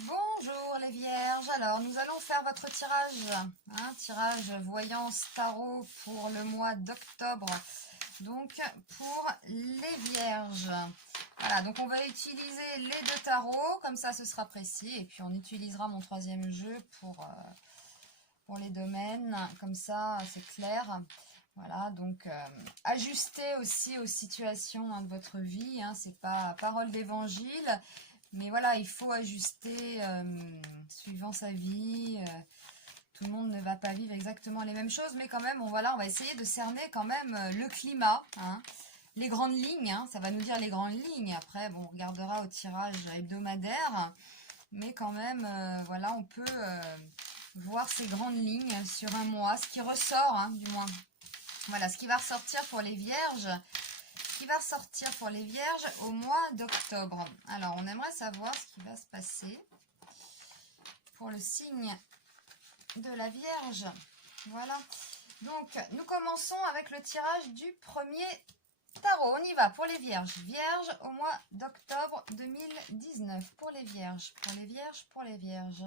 Bonjour les vierges, alors nous allons faire votre tirage, tirage voyance tarot pour le mois d'octobre, donc pour les vierges. Voilà, donc on va utiliser les deux tarots, comme ça ce sera précis, et puis on utilisera mon troisième jeu pour les domaines, comme ça c'est clair. Voilà, donc ajustez aussi aux situations de votre vie, c'est pas parole d'évangile. Mais voilà, il faut ajuster suivant sa vie. Tout le monde ne va pas vivre exactement les mêmes choses, mais quand même, on va essayer de cerner quand même le climat, les grandes lignes, ça va nous dire les grandes lignes. Après, bon, on regardera au tirage hebdomadaire, mais quand même, voilà, on peut voir ces grandes lignes sur un mois, ce qui ressort, du moins. Voilà, ce qui va ressortir pour les vierges. Qui va ressortir pour les vierges au mois d'octobre. Alors, on aimerait savoir ce qui va se passer pour le signe de la Vierge. Voilà. Donc, nous commençons avec le tirage du premier tarot. On y va pour les vierges. Vierges au mois d'octobre 2019. Pour les vierges, pour les vierges, pour les vierges.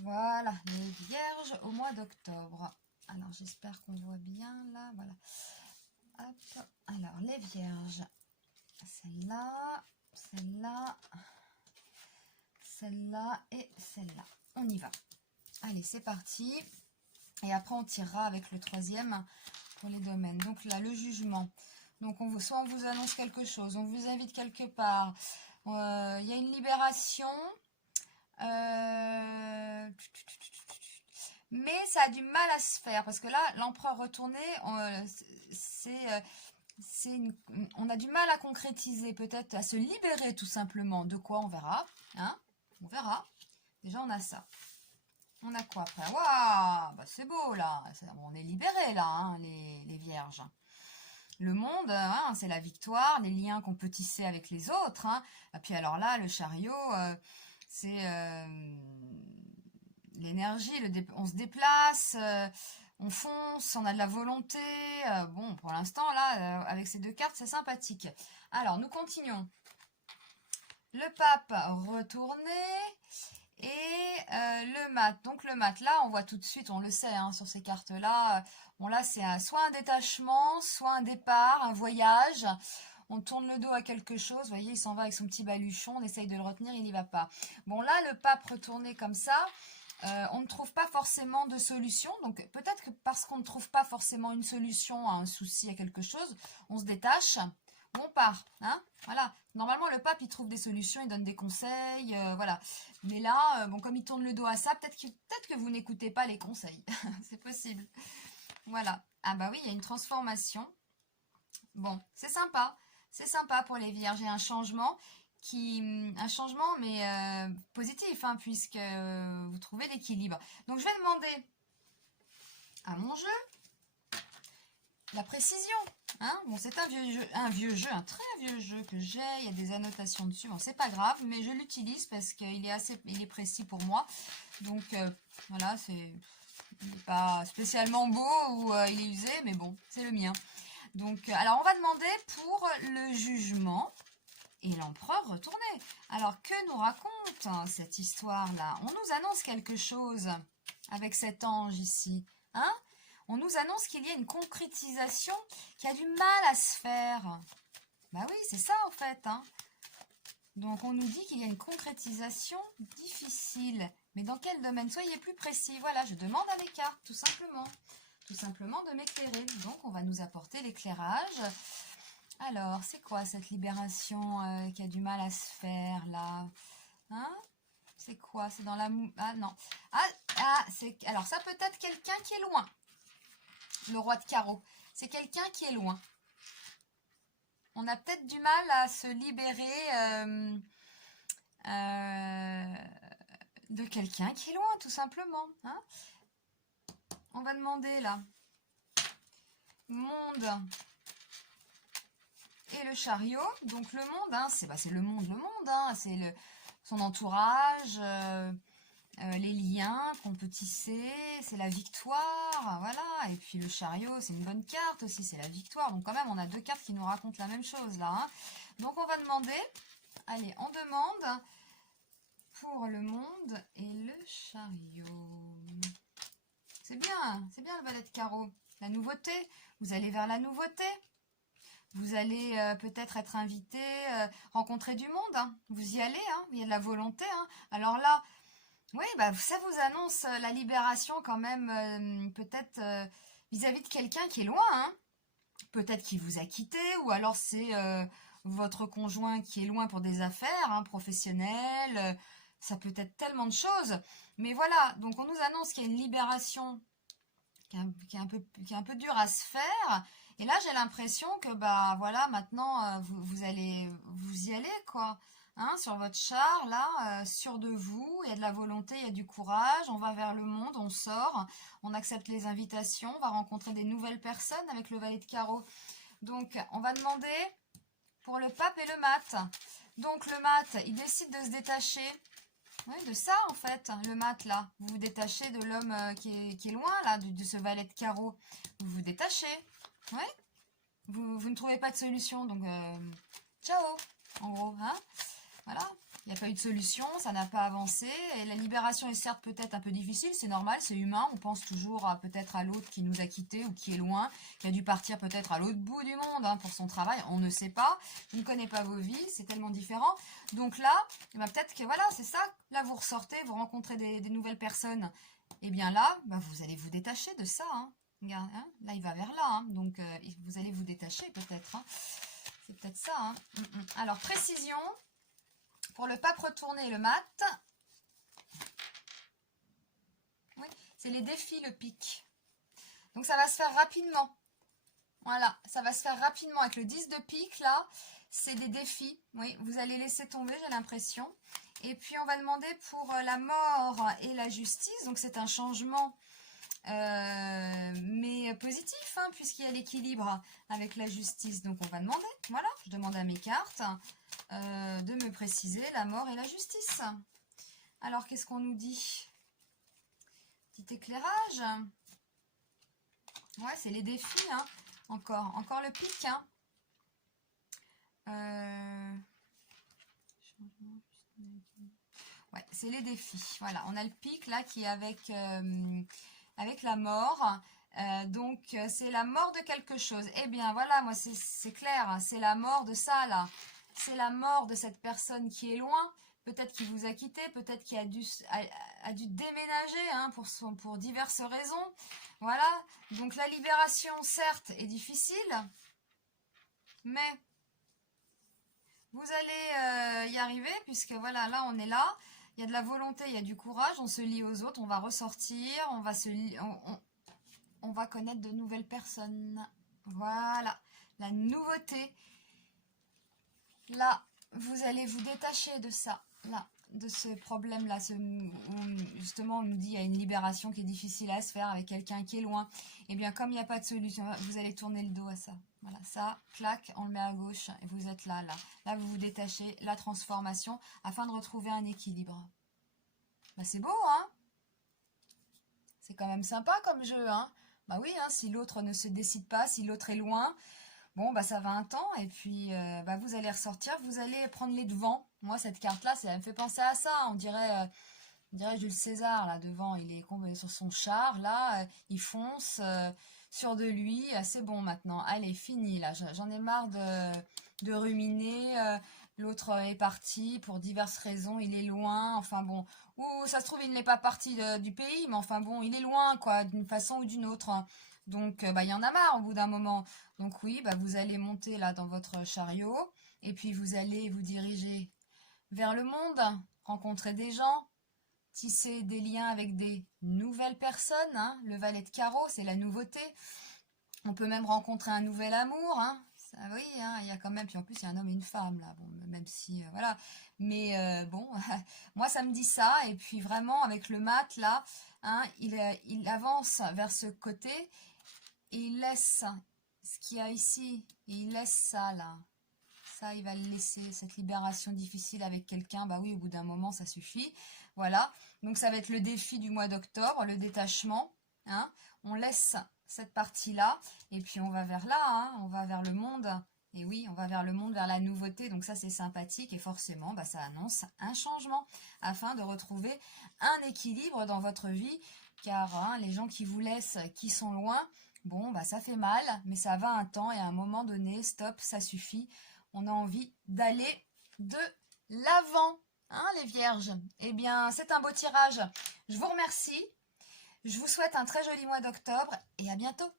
Voilà, les vierges au mois d'octobre. Alors, j'espère qu'on voit bien là. Voilà. Hop. Alors, les vierges, celle-là, celle-là, celle-là et celle-là. On y va. Allez, c'est parti. Et après, on tirera avec le troisième pour les domaines. Donc là, le jugement. Donc, soit on vous annonce quelque chose, on vous invite quelque part. Il y a une libération. Mais ça a du mal à se faire. Parce que là, l'empereur retourné, on a du mal à concrétiser, peut-être à se libérer tout simplement. De quoi on verra, on verra. Déjà on a ça. On a quoi après? Waouh, bah c'est beau là. On est libérés là, les vierges. Le monde, c'est la victoire, les liens qu'on peut tisser avec les autres. Et puis alors là, le chariot, c'est l'énergie, on se déplace, on fonce, on a de la volonté. Bon, pour l'instant, là, avec ces deux cartes, c'est sympathique. Alors, nous continuons. Le pape retourné et le mat. Donc, le mat, là, on voit tout de suite, on le sait, sur ces cartes-là. Bon, là, c'est soit un détachement, soit un départ, un voyage. On tourne le dos à quelque chose. Vous voyez, il s'en va avec son petit baluchon. On essaye de le retenir, il n'y va pas. Bon, là, le pape retourné comme ça, on ne trouve pas forcément de solution. Donc, peut-être que parce qu'on ne trouve pas forcément une solution à un souci, à quelque chose, on se détache ou on part. Voilà. Normalement, le pape, il trouve des solutions, il donne des conseils. Voilà. Mais là, bon, comme il tourne le dos à ça, peut-être que vous n'écoutez pas les conseils. C'est possible. Voilà. Ah bah oui, il y a une transformation. Bon, c'est sympa. C'est sympa pour les vierges. Il y a un changement mais positif, puisque vous trouvez l'équilibre. Donc je vais demander à mon jeu la précision. Bon, c'est un très vieux jeu que j'ai. Il y a des annotations dessus. Bon, c'est pas grave, mais je l'utilise parce qu'il il est précis pour moi. Donc voilà, il n'est pas spécialement beau ou il est usé, mais bon, c'est le mien. Donc, alors on va demander pour le jugement et l'empereur retourné. Alors, que nous raconte cette histoire-là? On nous annonce quelque chose avec cet ange ici. On nous annonce qu'il y a une concrétisation qui a du mal à se faire. Bah oui, c'est ça en fait. Donc, on nous dit qu'il y a une concrétisation difficile. Mais dans quel domaine? Soyez plus précis. Voilà, je demande à mes cartes, tout simplement. Tout simplement de m'éclairer. Donc, on va nous apporter l'éclairage. Alors, c'est quoi cette libération qui a du mal à se faire, là? C'est quoi? C'est dans la... Ah, non. Alors, ça peut être quelqu'un qui est loin. Le roi de carreau. C'est quelqu'un qui est loin. On a peut-être du mal à se libérer de quelqu'un qui est loin, tout simplement. On va demander, là. Monde... et le chariot. Donc le monde, c'est le monde, c'est son entourage, les liens qu'on peut tisser, c'est la victoire, voilà. Et puis le chariot, c'est une bonne carte aussi, c'est la victoire. Donc quand même, on a deux cartes qui nous racontent la même chose là. Donc on va demander, allez, on demande pour le monde et le chariot. C'est bien le valet de carreau. La nouveauté, vous allez vers la nouveauté. Vous allez peut-être être invité, rencontrer du monde. Hein. Vous y allez, hein. Il y a de la volonté. Hein. Alors là, oui, bah, ça vous annonce la libération quand même, peut-être vis-à-vis de quelqu'un qui est loin. Hein. Peut-être qu'il vous a quitté, ou alors c'est votre conjoint qui est loin pour des affaires professionnelles. Ça peut être tellement de choses. Mais voilà, donc on nous annonce qu'il y a une libération qui est un peu dure à se faire. Et là, j'ai l'impression que bah voilà, maintenant vous y allez quoi. Hein, sur votre char, là, sûr de vous, il y a de la volonté, il y a du courage, on va vers le monde, on sort, on accepte les invitations, on va rencontrer des nouvelles personnes avec le valet de carreau. Donc, on va demander pour le pape et le mat. Donc, le mat, il décide de se détacher. Oui, de ça, en fait, le mat, là. Vous vous détachez de l'homme qui est loin, là, de ce valet de carreau. Vous vous détachez. Oui. Vous ne trouvez pas de solution, donc ciao, en gros, hein. Voilà, il n'y a pas eu de solution, ça n'a pas avancé. Et la libération est certes peut-être un peu difficile, c'est normal, c'est humain. On pense toujours peut-être à l'autre qui nous a quittés ou qui est loin, qui a dû partir peut-être à l'autre bout du monde pour son travail. On ne sait pas, on ne connaît pas vos vies, c'est tellement différent. Donc là, peut-être que voilà, c'est ça. Là, vous ressortez, vous rencontrez des nouvelles personnes. Et bien là, vous allez vous détacher de ça. Hein. Regarde, hein, là, il va vers là. Hein. Donc, vous allez vous détacher peut-être. Hein. C'est peut-être ça. Hein. Alors, précision. Pour le pape retourné et le mat, oui, c'est les défis, le pic. Donc ça va se faire rapidement. Voilà, ça va se faire rapidement avec le 10 de pique, là. C'est des défis. Oui, vous allez laisser tomber, j'ai l'impression. Et puis on va demander pour la mort et la justice. Donc c'est un changement, mais positif, hein, puisqu'il y a l'équilibre avec la justice. Donc on va demander, voilà, je demande à mes cartes de me préciser la mort et la justice. Alors qu'est-ce qu'on nous dit? Petit éclairage. Ouais, c'est les défis, hein. Encore le pic, hein. Ouais, c'est les défis. Voilà, on a le pic là qui est avec la mort. Donc, c'est la mort de quelque chose. Eh bien, voilà, moi, c'est clair. Hein, c'est la mort de ça, là. C'est la mort de cette personne qui est loin. Peut-être qu'il vous a quitté. Peut-être qu'il a dû déménager hein, pour diverses raisons. Voilà. Donc, la libération, certes, est difficile. Mais vous allez y arriver puisque, voilà, là, on est là. Il y a de la volonté, il y a du courage. On se lie aux autres. On va ressortir. On va connaître de nouvelles personnes. Voilà, la nouveauté. Là, vous allez vous détacher de ça, là, de ce problème-là. Justement, on nous dit qu'il y a une libération qui est difficile à se faire avec quelqu'un qui est loin. Eh bien, comme il n'y a pas de solution, vous allez tourner le dos à ça. Voilà, ça, clac, on le met à gauche et vous êtes là, là. Là, vous vous détachez, la transformation, afin de retrouver un équilibre. Bah, c'est beau, hein? C'est quand même sympa comme jeu, hein? Bah oui, hein, si l'autre ne se décide pas, si l'autre est loin, bon, bah ça va un temps, et puis vous allez ressortir, vous allez prendre les devants. Moi, cette carte-là, ça me fait penser à ça. On dirait Jules César, là, devant, il est sur son char, là, il fonce, sûr de lui, c'est bon maintenant. Allez, fini, là, j'en ai marre de ruminer. L'autre est parti pour diverses raisons, il est loin, enfin bon. Ou ça se trouve, il n'est pas parti du pays, mais enfin bon, il est loin, quoi, d'une façon ou d'une autre. Hein. Donc, il y en a marre au bout d'un moment. Donc oui, vous allez monter là dans votre chariot, et puis vous allez vous diriger vers le monde, rencontrer des gens, tisser des liens avec des nouvelles personnes. Hein. Le valet de carreau, c'est la nouveauté. On peut même rencontrer un nouvel amour. Hein. Ça, oui, hein, il y a quand même, puis en plus il y a un homme et une femme là, bon, même si, voilà, mais bon, moi ça me dit ça, et puis vraiment avec le mat là, hein, il avance vers ce côté, et il laisse ce qu'il y a ici, et il laisse ça là, ça il va le laisser, cette libération difficile avec quelqu'un, bah oui, au bout d'un moment ça suffit, voilà, donc ça va être le défi du mois d'octobre, le détachement, hein, on laisse cette partie-là, et puis on va vers là, hein, on va vers le monde, Et oui, on va vers le monde, vers la nouveauté, donc ça c'est sympathique et forcément ça annonce un changement afin de retrouver un équilibre dans votre vie car les gens qui vous laissent, qui sont loin, bon ça fait mal mais ça va un temps et à un moment donné, stop, ça suffit, on a envie d'aller de l'avant, les vierges. Eh bien c'est un beau tirage, je vous remercie, je vous souhaite un très joli mois d'octobre et à bientôt.